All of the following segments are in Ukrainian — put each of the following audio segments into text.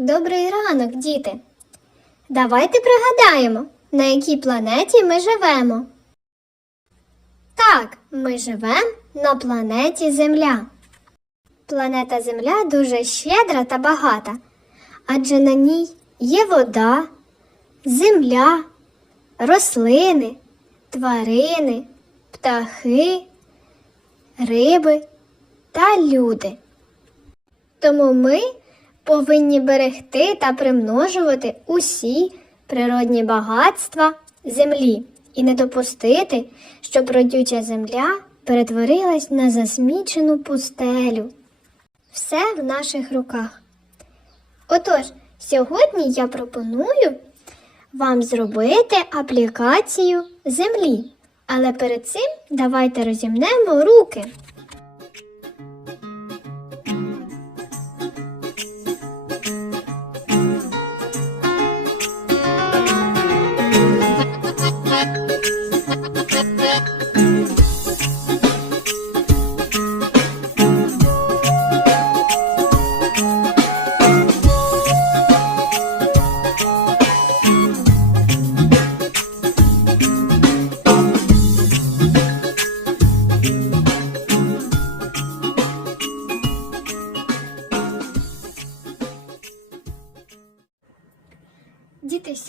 Добрий ранок, діти. Давайте пригадаємо, на якій планеті ми живемо. Так, ми живемо на планеті Земля. Планета Земля дуже щедра та багата, адже на ній є вода, земля, рослини, тварини, птахи, риби та люди. Тому ми повинні берегти та примножувати усі природні багатства землі і не допустити, щоб родюча земля перетворилась на засмічену пустелю. Все в наших руках. Отож, сьогодні я пропоную вам зробити аплікацію землі. Але перед цим давайте розімнемо руки.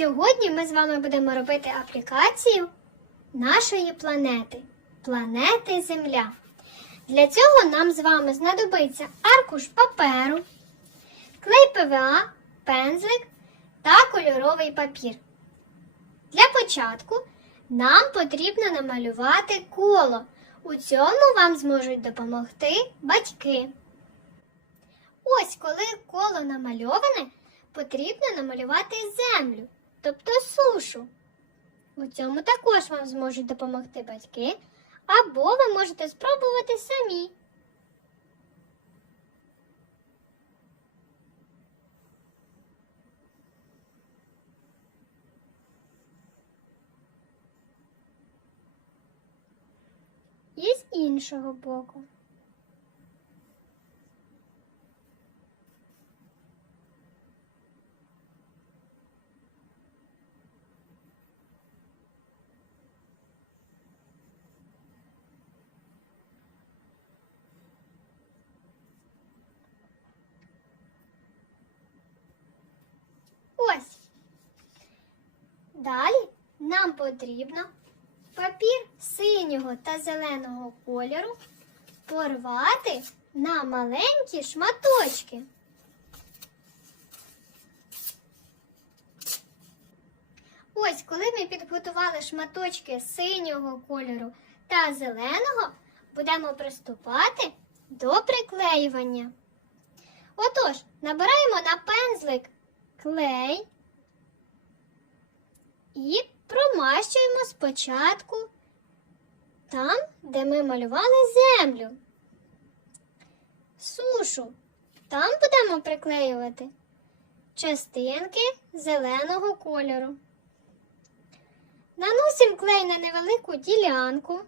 Сьогодні ми з вами будемо робити аплікацію нашої планети планети Земля. Для цього нам з вами знадобиться аркуш паперу, клей ПВА, пензлик та кольоровий папір. Для початку нам потрібно намалювати коло. У цьому вам зможуть допомогти батьки. Ось коли коло намальоване, потрібно намалювати землю, тобто сушу. У цьому також вам зможуть допомогти батьки, або ви можете спробувати самі. І з іншого боку. Ось. Далі нам потрібно папір синього та зеленого кольору порвати на маленькі шматочки. Ось, коли ми підготували шматочки синього кольору та зеленого, будемо приступати до приклеювання. Отож, набираємо на пензлик клей і промащуємо спочатку там, де ми малювали землю. Сушу. Там будемо приклеювати частинки зеленого кольору. Наносимо клей на невелику ділянку.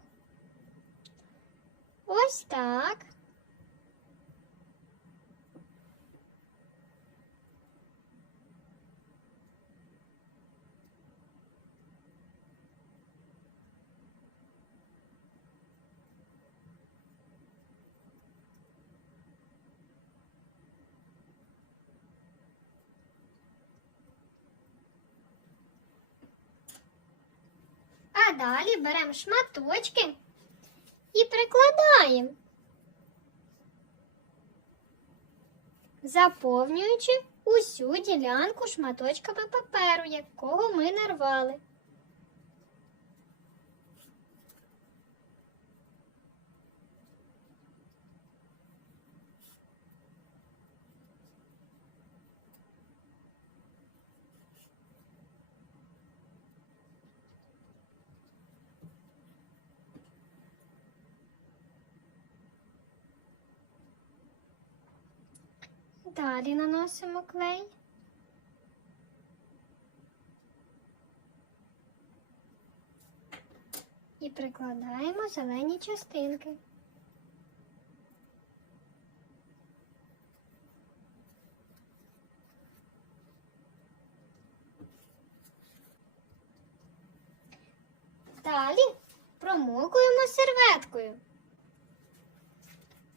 Ось так. Далі беремо шматочки і прикладаємо, заповнюючи усю ділянку шматочками паперу, якого ми нарвали. Далі наносимо клей. І прикладаємо зелені частинки. Далі промокуємо серветкою.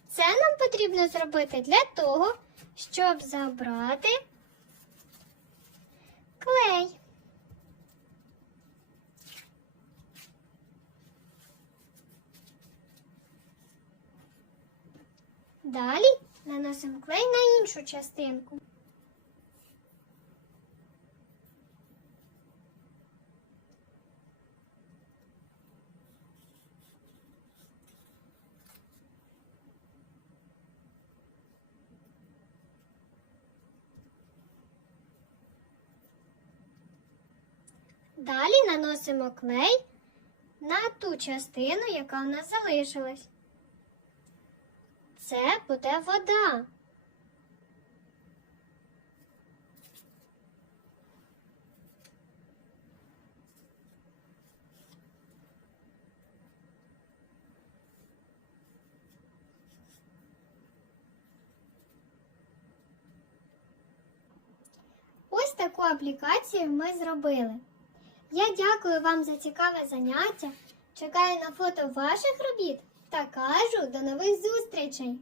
Це нам потрібно зробити для того, щоб забрати клей. Далі наносимо клей на іншу частинку. Далі наносимо клей на ту частину, яка у нас залишилась. Це буде вода. Ось таку аплікацію ми зробили. Я дякую вам за цікаве заняття. Чекаю на фото ваших робіт та кажу до нових зустрічей!